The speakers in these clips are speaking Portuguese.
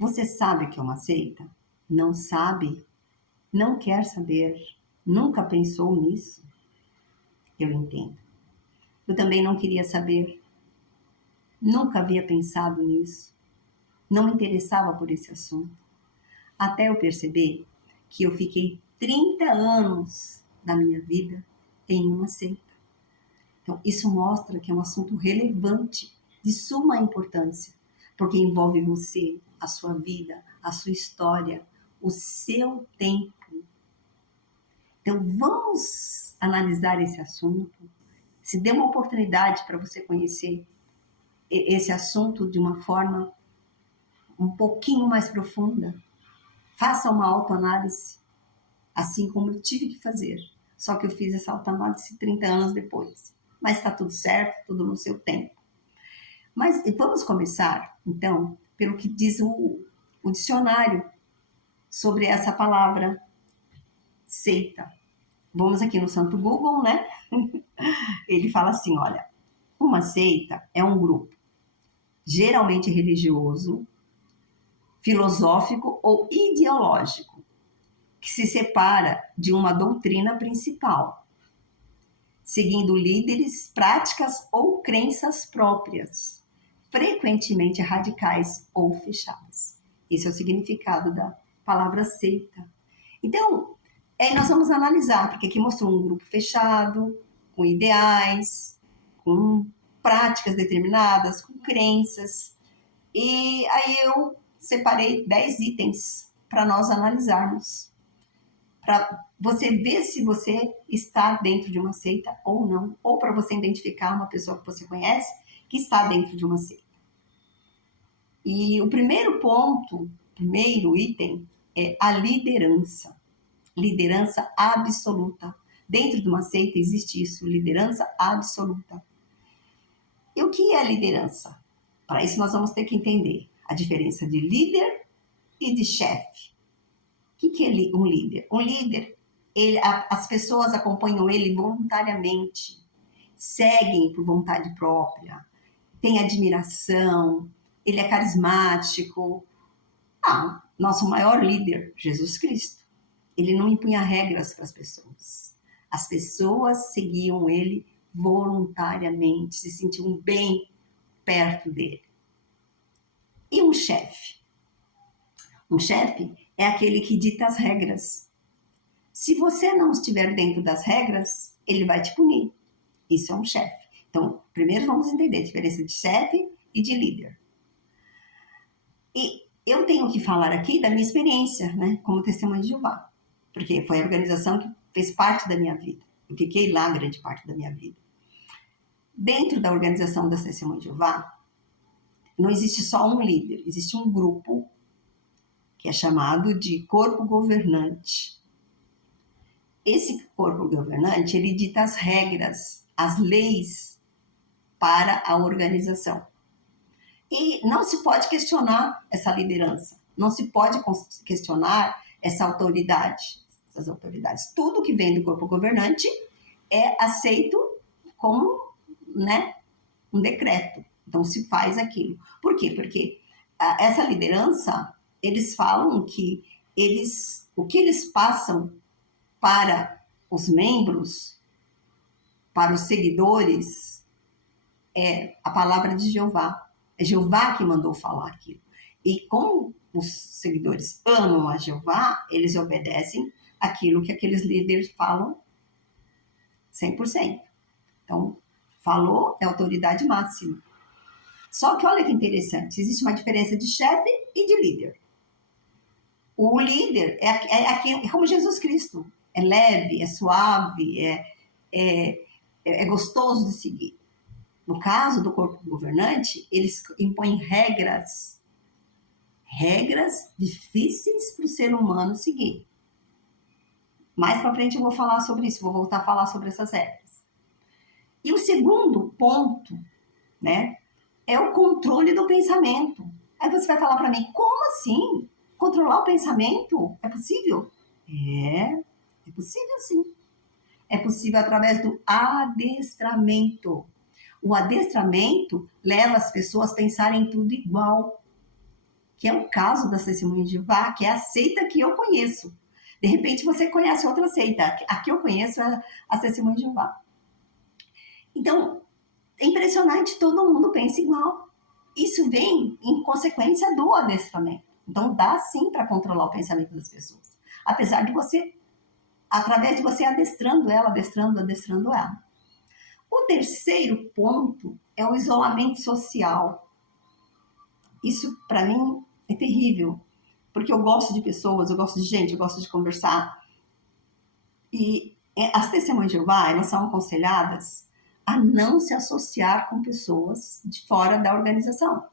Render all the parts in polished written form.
Você sabe o que é uma seita? Não sabe? Não quer saber? Nunca pensou nisso? Eu entendo. Eu também não queria saber. Nunca havia pensado nisso. Não me interessava por esse assunto. Até eu perceber que eu fiquei 30 anos da minha vida em uma seita. Então, isso mostra que é um assunto relevante, de suma importância, porque envolve você, a sua vida, a sua história, o seu tempo. Então, vamos analisar esse assunto. Se dê uma oportunidade para você conhecer esse assunto de uma forma um pouquinho mais profunda. Faça uma autoanálise, assim como eu tive que fazer. Só que eu fiz essa autoanálise 30 anos depois. Mas está tudo certo, tudo no seu tempo. Mas vamos começar, então, pelo que diz o dicionário sobre essa palavra seita. Vamos aqui no Santo Google, né? Ele fala assim, olha, uma seita é um grupo geralmente religioso, filosófico ou ideológico, que se separa de uma doutrina principal, seguindo líderes, práticas ou crenças próprias, frequentemente radicais ou fechadas. Esse é o significado da palavra seita. Então, aí nós vamos analisar, porque aqui mostrou um grupo fechado, com ideais, com práticas determinadas, com crenças. E aí eu separei 10 itens para nós analisarmos, para você ver se você está dentro de uma seita ou não, ou para você identificar uma pessoa que você conhece que está dentro de uma seita. E o primeiro ponto, primeiro item, é a liderança. Liderança absoluta. Dentro de uma seita existe isso, liderança absoluta. E o que é liderança? Para isso nós vamos ter que entender a diferença de líder e de chefe. O que é um líder? Um líder, as pessoas acompanham ele voluntariamente, seguem por vontade própria, têm admiração, ele é carismático. Nosso maior líder, Jesus Cristo, ele não impunha regras para as pessoas. As pessoas seguiam ele voluntariamente, se sentiam bem perto dele. E um chefe? Um chefe é aquele que dita as regras. Se você não estiver dentro das regras, ele vai te punir. Isso é um chefe. Então, primeiro vamos entender a diferença de chefe e de líder. E eu tenho que falar aqui da minha experiência, né, como testemunha de Jeová, porque foi a organização que fez parte da minha vida. Eu fiquei lá grande parte da minha vida. Dentro da organização das testemunhas de Jeová, não existe só um líder, existe um grupo que é chamado de corpo governante. Esse corpo governante, ele dita as regras, as leis para a organização. E não se pode questionar essa liderança, não se pode questionar essa autoridade, essas autoridades. Tudo que vem do corpo governante é aceito como, né, um decreto. Então se faz aquilo. Por quê? Porque essa liderança, eles falam que o que eles passam para os membros, para os seguidores, é a palavra de Jeová. É Jeová que mandou falar aquilo. E como os seguidores amam a Jeová, eles obedecem aquilo que aqueles líderes falam 100%. Então, falou é autoridade máxima. Só que olha que interessante, existe uma diferença de chefe e de líder. O líder é como Jesus Cristo. É leve, é suave, é gostoso de seguir. No caso do corpo governante, eles impõem regras difíceis para o ser humano seguir. Mais para frente eu vou falar sobre isso, vou voltar a falar sobre essas regras. E o segundo ponto, né, é o controle do pensamento. Aí você vai falar para mim, como assim? Controlar o pensamento? É possível? É possível sim. É possível através do adestramento. O adestramento leva as pessoas a pensarem tudo igual. que é o caso das Testemunhas de Jeová, que é a seita que eu conheço. De repente você conhece outra seita. A que eu conheço é as Testemunhas de Jeová. Então, é impressionante, todo mundo pensa igual. Isso vem em consequência do adestramento. Então, dá sim para controlar o pensamento das pessoas. Apesar de você, através de você adestrando ela. O terceiro ponto é o isolamento social. Isso, para mim, é terrível. Porque eu gosto de pessoas, eu gosto de gente, eu gosto de conversar. E as Testemunhas de Jeová, elas são aconselhadas a não se associar com pessoas de fora da organização.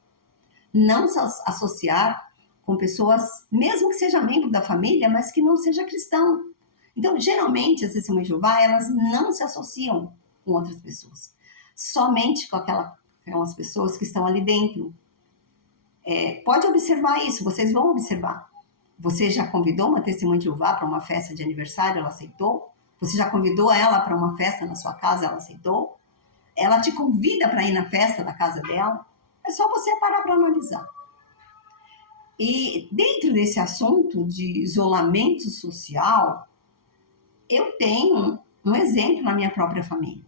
Não se associar com pessoas, mesmo que seja membro da família, mas que não seja cristão. Então, geralmente, as Testemunhas de Jeová, elas não se associam com outras pessoas. Somente com aquelas pessoas que estão ali dentro. Pode observar isso, vocês vão observar. Você já convidou uma Testemunha de Jeová para uma festa de aniversário, ela aceitou? Você já convidou ela para uma festa na sua casa, ela aceitou? Ela te convida para ir na festa da casa dela? É só você parar para analisar. E dentro desse assunto de isolamento social, eu tenho um exemplo na minha própria família,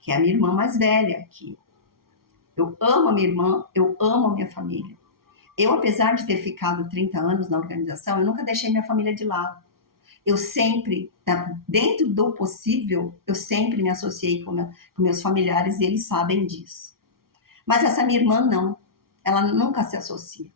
que é a minha irmã mais velha, que eu amo a minha irmã, eu amo a minha família. Eu, apesar de ter ficado 30 anos na organização, eu nunca deixei minha família de lado. Eu sempre, dentro do possível, eu sempre me associei com meus familiares e eles sabem disso. Mas essa minha irmã não, ela nunca se associa.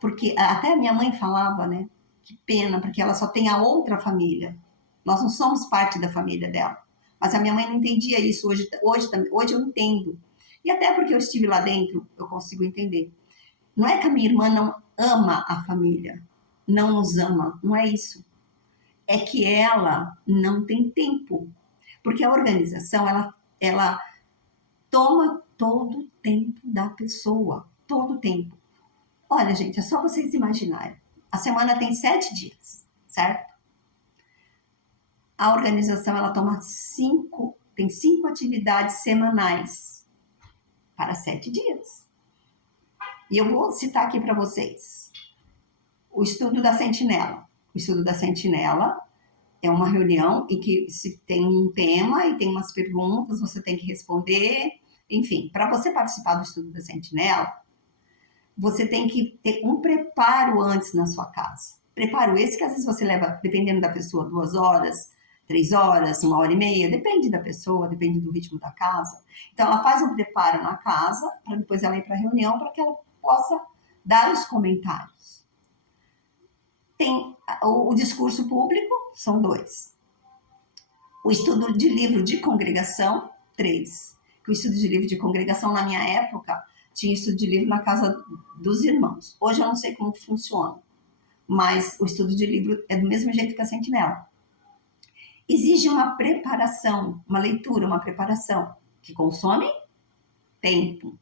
Porque até a minha mãe falava, né? Que pena, porque ela só tem a outra família. Nós não somos parte da família dela. Mas a minha mãe não entendia isso. Hoje eu entendo. E até porque eu estive lá dentro, eu consigo entender. Não é que a minha irmã não ama a família, não nos ama, não é isso. É que ela não tem tempo. Porque a organização, ela toma todo o tempo da pessoa. Todo o tempo. Olha, gente, é só vocês imaginarem. A semana tem 7 dias, certo? A organização, ela tem 5 atividades semanais para 7 dias. E eu vou citar aqui para vocês. O estudo da sentinela. O estudo da sentinela é uma reunião em que se tem um tema e tem umas perguntas, você tem que responder. Enfim, para você participar do estudo da sentinela, você tem que ter um preparo antes na sua casa. Preparo esse que às vezes você leva, dependendo da pessoa, 2 horas, 3 horas, 1h30, depende da pessoa, depende do ritmo da casa. Então, ela faz um preparo na casa, para depois ela ir para a reunião, para que ela possa dar os comentários. Tem o discurso público, são 2. O estudo de livro de congregação, 3. O estudo de livro de congregação, na minha época, tinha estudo de livro na casa dos irmãos. Hoje eu não sei como que funciona, mas o estudo de livro é do mesmo jeito que a sentinela. Exige uma preparação, uma leitura, uma preparação, que consome tempo.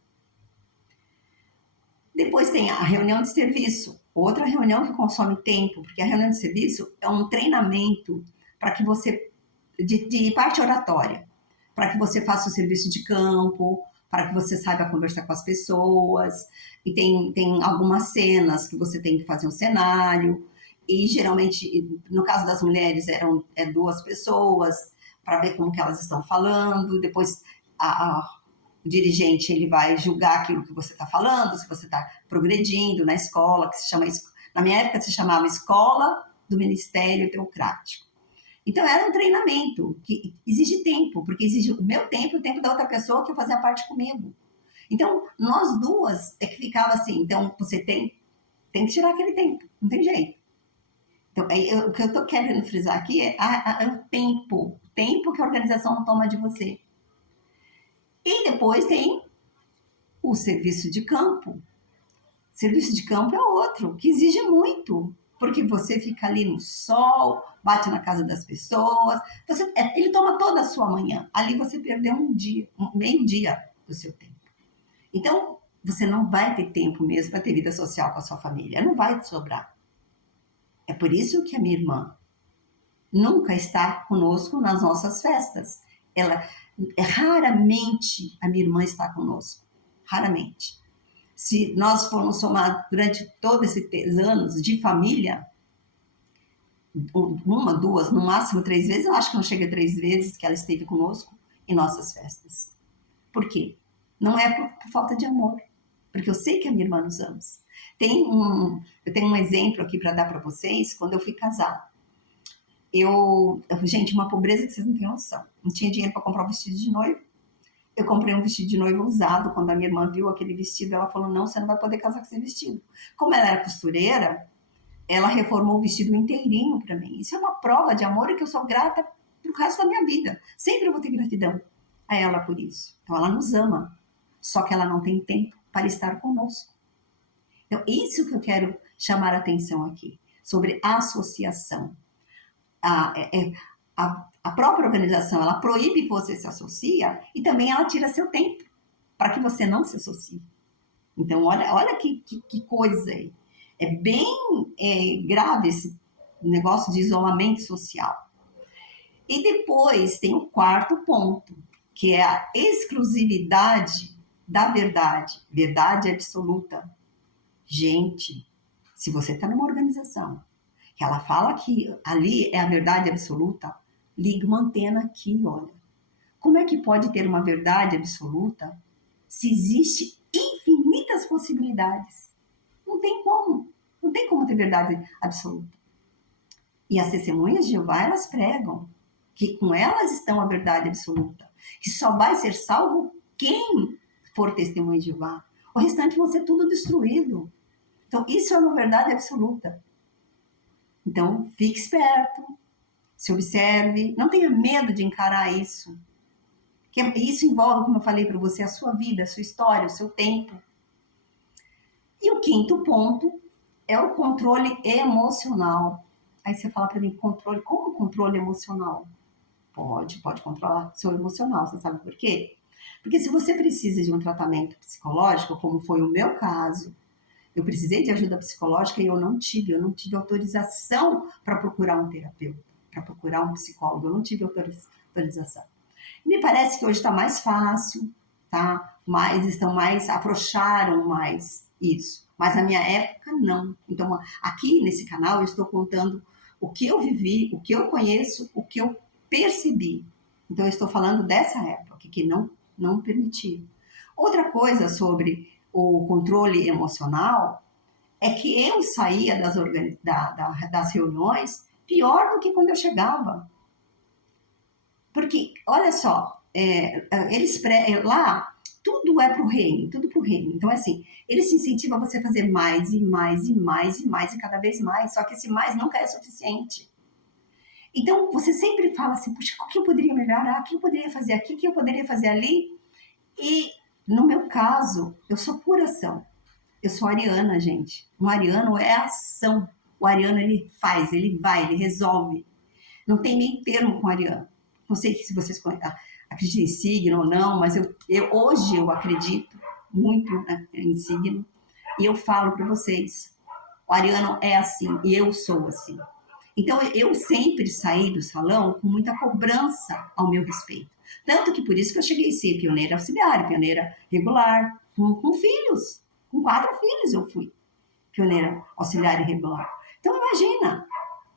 Depois tem a reunião de serviço, outra reunião que consome tempo, porque a reunião de serviço é um treinamento para que você, de parte oratória, para que você faça o serviço de campo, para que você saiba conversar com as pessoas, e tem algumas cenas que você tem que fazer um cenário, e geralmente, no caso das mulheres, 2 pessoas, para ver como que elas estão falando, depois o dirigente ele vai julgar aquilo que você está falando, se você está progredindo na escola, que se chama, na minha época se chamava Escola do Ministério Teocrático. Então, era um treinamento que exige tempo, porque exige o meu tempo e o tempo da outra pessoa que fazia parte comigo. Então, nós duas é que ficava assim. Então, você tem que tirar aquele tempo, não tem jeito. Então, o que eu estou querendo frisar aqui é o tempo que a organização toma de você. E depois tem o serviço de campo. Serviço de campo é outro, que exige muito. Porque você fica ali no sol, bate na casa das pessoas, ele toma toda a sua manhã. Ali você perdeu meio dia do seu tempo. Então, você não vai ter tempo mesmo para ter vida social com a sua família. Não vai te sobrar. É por isso que a minha irmã nunca está conosco nas nossas festas. Raramente a minha irmã está conosco. Raramente. Se nós formos somar durante todos esses anos de família, uma, duas, no máximo 3 vezes, eu acho que não chega a 3 vezes que ela esteve conosco em nossas festas. Por quê? Não é por falta de amor, porque eu sei que a minha irmã nos ama. Eu tenho um exemplo aqui para dar para vocês, quando eu fui casar. Gente, uma pobreza que vocês não têm noção. Não tinha dinheiro para comprar um vestido de noiva. Eu comprei um vestido de noiva usado. Quando a minha irmã viu aquele vestido, ela falou, não, você não vai poder casar com esse vestido. Como ela era costureira, ela reformou o vestido inteirinho para mim. Isso é uma prova de amor e que eu sou grata pro resto da minha vida. Sempre eu vou ter gratidão a ela por isso. Então, ela nos ama. Só que ela não tem tempo para estar conosco. Então, isso que eu quero chamar a atenção aqui. Sobre associação. A própria organização, ela proíbe que você se associe e também ela tira seu tempo para que você não se associe. Então, olha que coisa aí. É bem grave esse negócio de isolamento social. E depois tem o quarto ponto, que é a exclusividade da verdade. Verdade absoluta. Gente, se você está numa organização que ela fala que ali é a verdade absoluta, liga uma antena aqui, olha. Como é que pode ter uma verdade absoluta se existe infinitas possibilidades? Não tem como. Não tem como ter verdade absoluta. E as testemunhas de Jeová, elas pregam que com elas estão a verdade absoluta. Que só vai ser salvo quem for testemunha de Jeová. O restante vão ser tudo destruído. Então, isso é uma verdade absoluta. Então, fique esperto, se observe, não tenha medo de encarar isso. Isso envolve, como eu falei para você, a sua vida, a sua história, o seu tempo. E o quinto ponto é o controle emocional. Aí você fala para mim, controle, como controle emocional? Pode controlar seu emocional, você sabe por quê? Porque se você precisa de um tratamento psicológico, como foi o meu caso, eu precisei de ajuda psicológica e eu não tive autorização para procurar um terapeuta, para procurar um psicólogo, eu não tive autorização. E me parece que hoje está mais fácil, tá? Afrouxaram mais isso. Mas na minha época, não. Então, aqui nesse canal, eu estou contando o que eu vivi, o que eu conheço, o que eu percebi. Então, eu estou falando dessa época, que não permitia. Outra coisa sobre o controle emocional é que eu saía das reuniões pior do que quando eu chegava. Porque, olha só, lá tudo é para o reino, tudo para o reino. Então, assim, eles te incentivam a você fazer mais e mais e mais e mais e cada vez mais, só que esse mais nunca é suficiente. Então, você sempre fala assim, puxa, o que eu poderia melhorar? O que eu poderia fazer aqui? O que eu poderia fazer ali? E, no meu caso, eu sou pura ação. Eu sou ariana, gente. Um ariano é ação. O ariano, ele faz, ele vai, ele resolve. Não tem meio termo com o ariano. Não sei se vocês acreditam em signo ou não, mas hoje eu acredito muito, né, em signo. E eu falo para vocês, o ariano é assim, e eu sou assim. Então, eu sempre saí do salão com muita cobrança ao meu respeito. Tanto que por isso que eu cheguei a ser pioneira auxiliar, pioneira regular, com filhos. Com 4 filhos eu fui pioneira auxiliar e regular. Então, imagina,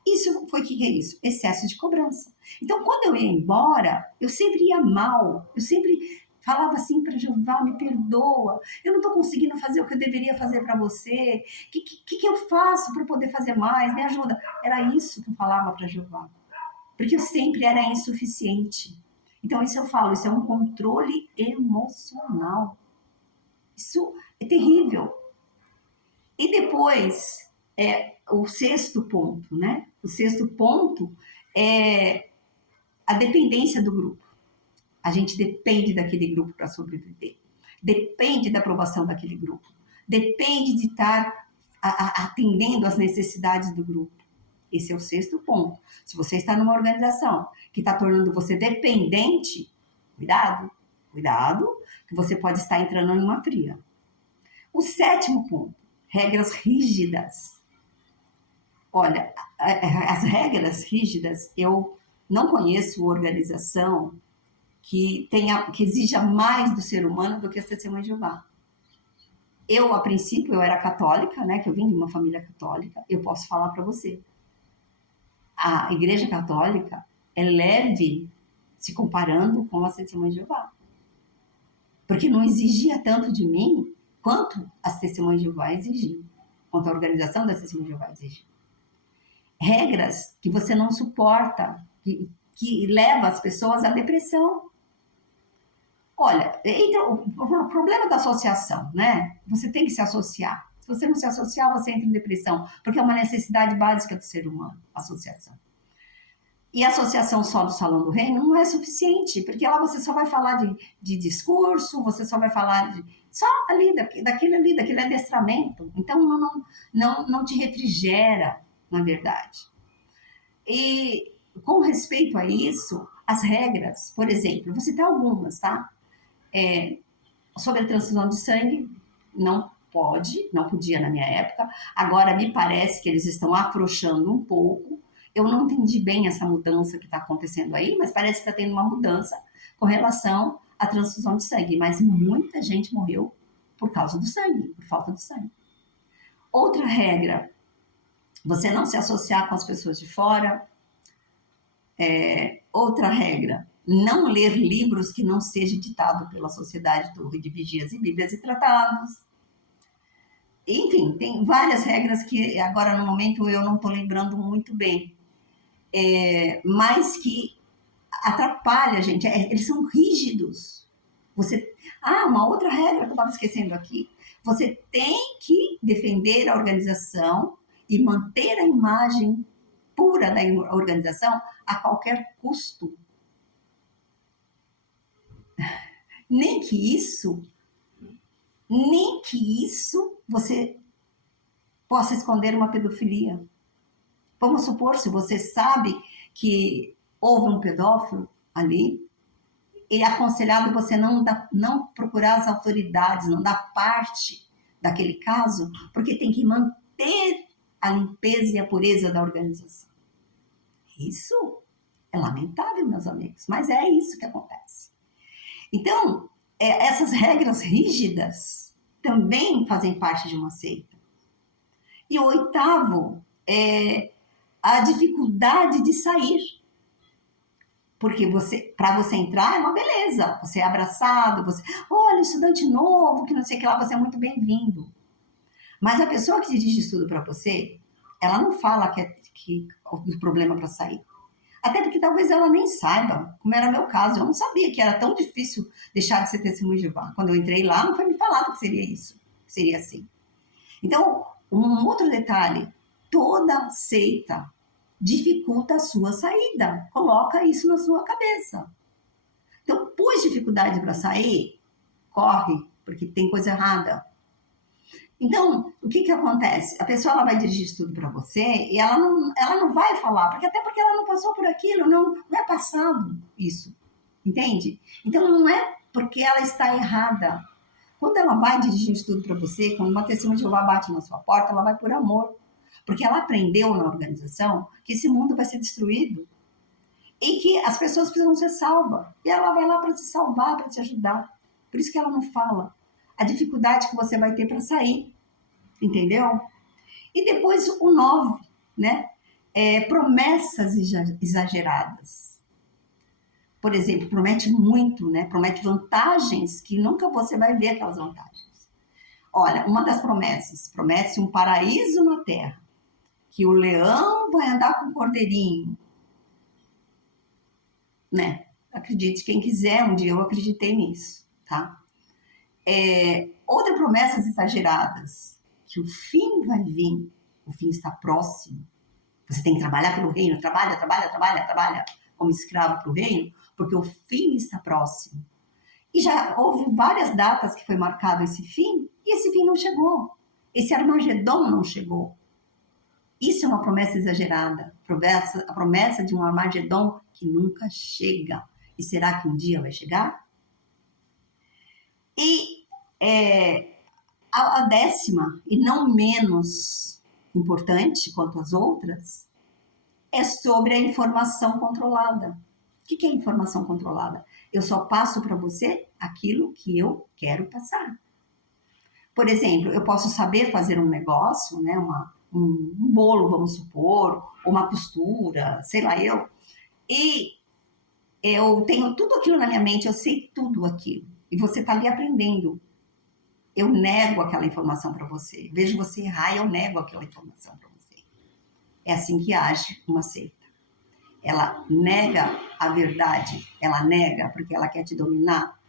isso foi o que é isso? Excesso de cobrança. Então, quando eu ia embora, eu sempre ia mal, eu sempre falava assim para Jeová, me perdoa, eu não estou conseguindo fazer o que eu deveria fazer para você, o que eu faço para poder fazer mais, me ajuda. Era isso que eu falava para Jeová, porque eu sempre era insuficiente. Então, isso eu falo, isso é um controle emocional. Isso é terrível. E depois, o sexto ponto, né? O sexto ponto é a dependência do grupo. A gente depende daquele grupo para sobreviver. Depende da aprovação daquele grupo. Depende de estar atendendo às necessidades do grupo. Esse é o sexto ponto. Se você está numa organização que está tornando você dependente, cuidado, que você pode estar entrando em uma fria. O sétimo ponto, regras rígidas. Olha, as regras rígidas, eu não conheço organização que exija mais do ser humano do que as testemunhas de Jeová. Eu, a princípio, eu era católica, né? Que eu vim de uma família católica. Eu posso falar para você. A Igreja Católica é leve se comparando com as Testemunhas de Jeová. Porque não exigia tanto de mim quanto as Testemunhas de Jeová exigiam. Quanto a organização das Testemunhas de Jeová exigia. Regras que você não suporta, que leva as pessoas à depressão. Olha, entra o problema da associação, né? Você tem que se associar. Se você não se associar, você entra em depressão, porque é uma necessidade básica do ser humano, associação. E a associação só do Salão do Reino não é suficiente, porque lá você só vai falar de discurso, você só vai falar só ali, daquele adestramento. Então, não te refrigera, na verdade. E com respeito a isso, as regras, por exemplo, vou citar algumas, tá? Sobre a transfusão de sangue, não podia na minha época. Agora me parece que eles estão afrouxando um pouco. Eu não entendi bem essa mudança que está acontecendo aí, mas parece que está tendo uma mudança com relação à transfusão de sangue. Mas muita gente morreu por causa do sangue, por falta de sangue. Outra regra, você não se associar com as pessoas de fora. Outra regra, não ler livros que não seja ditado pela Sociedade Torre de Vigias e Bíblias e Tratados. Enfim, tem várias regras que agora no momento eu não estou lembrando muito bem. Mas que atrapalha a gente, eles são rígidos. Uma outra regra que eu estava esquecendo aqui, você tem que defender a organização e manter a imagem pura da organização a qualquer custo. Nem que isso você possa esconder uma pedofilia. Vamos supor, se você sabe que houve um pedófilo ali, é aconselhado você não procurar as autoridades, não dar parte daquele caso, porque tem que manter a limpeza e a pureza da organização. Isso é lamentável, meus amigos, mas é isso que acontece. Então, essas regras rígidas também fazem parte de uma seita. E o oitavo é a dificuldade de sair. Porque para você entrar é uma beleza. Você é abraçado, olha, estudante novo, que não sei o que lá, você é muito bem-vindo. Mas a pessoa que dirige estudo para você, ela não fala que o problema para sair. Até porque talvez ela nem saiba, como era meu caso. Eu não sabia que era tão difícil deixar de ser testemunho de Jeová. Quando eu entrei lá, não foi me falado que seria isso, que seria assim. Então, um outro detalhe, toda seita dificulta a sua saída. Coloca isso na sua cabeça. Então, pôs dificuldade para sair, corre, porque tem coisa errada. Então, o que acontece? A pessoa ela vai dirigir estudo para você e ela não vai falar, até porque ela não passou por aquilo, não é passado isso, entende? Então, não é porque ela está errada. Quando ela vai dirigir estudo para você, quando uma testemunha de Jeová bate na sua porta, ela vai por amor, porque ela aprendeu na organização que esse mundo vai ser destruído e que as pessoas precisam ser salvas. E ela vai lá para te salvar, para te ajudar. Por isso que ela não fala a dificuldade que você vai ter para sair, entendeu? E depois o 9, né? Promessas exageradas. Por exemplo, promete muito, né? Promete vantagens que nunca você vai ver aquelas vantagens. Olha, uma das promessas, promete um paraíso na terra, que o leão vai andar com o cordeirinho, né? Acredite quem quiser, um dia eu acreditei nisso, tá? Outras promessas exageradas, que o fim vai vir, o fim está próximo. Você tem que trabalhar pelo reino, trabalha como escravo para o reino, porque o fim está próximo. E já houve várias datas que foi marcado esse fim, e esse fim não chegou. Esse Armagedon não chegou. Isso é uma promessa exagerada, a promessa de um Armagedon que nunca chega. E será que um dia vai chegar? E a 10ª, e não menos importante quanto as outras, é sobre a informação controlada. O que é informação controlada? Eu só passo para você aquilo que eu quero passar. Por exemplo, eu posso saber fazer um negócio, né, um bolo, vamos supor, uma costura, sei lá eu, e eu tenho tudo aquilo na minha mente, eu sei tudo aquilo. E você está ali aprendendo. Eu nego aquela informação para você. Vejo você errar e eu nego aquela informação para você. É assim que age uma seita. Ela nega a verdade, ela nega porque ela quer te dominar,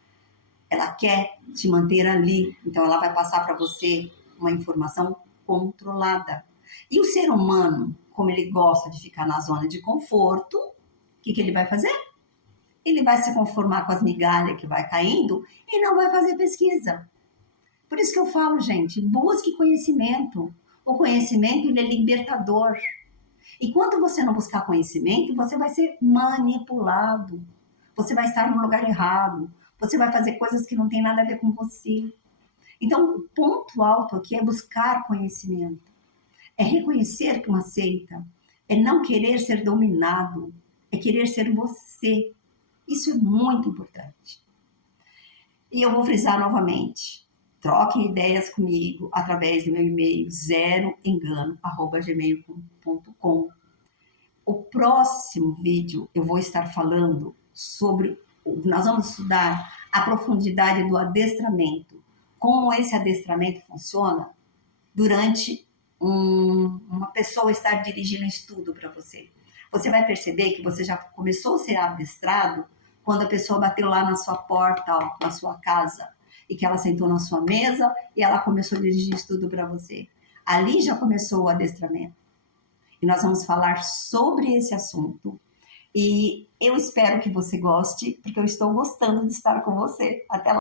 ela quer te manter ali. Então ela vai passar para você uma informação controlada. E o ser humano, como ele gosta de ficar na zona de conforto, o que ele vai fazer? Ele vai se conformar com as migalhas que vai caindo e não vai fazer pesquisa. Por isso que eu falo, gente, busque conhecimento. O conhecimento, ele é libertador. E quando você não buscar conhecimento, você vai ser manipulado. Você vai estar no lugar errado. Você vai fazer coisas que não tem nada a ver com você. Então, o ponto alto aqui é buscar conhecimento. É reconhecer que uma seita é não querer ser dominado, é querer ser você. Isso é muito importante. E eu vou frisar novamente. Troquem ideias comigo através do meu e-mail zeroengano@gmail.com. O próximo vídeo eu vou estar falando sobre, nós vamos estudar a profundidade do adestramento, como esse adestramento funciona durante uma pessoa estar dirigindo um estudo para você. Você vai perceber que você já começou a ser adestrado quando a pessoa bateu lá na sua porta, ó, na sua casa, e que ela sentou na sua mesa e ela começou a dirigir estudo para você. Ali já começou o adestramento. E nós vamos falar sobre esse assunto. E eu espero que você goste, porque eu estou gostando de estar com você. Até lá.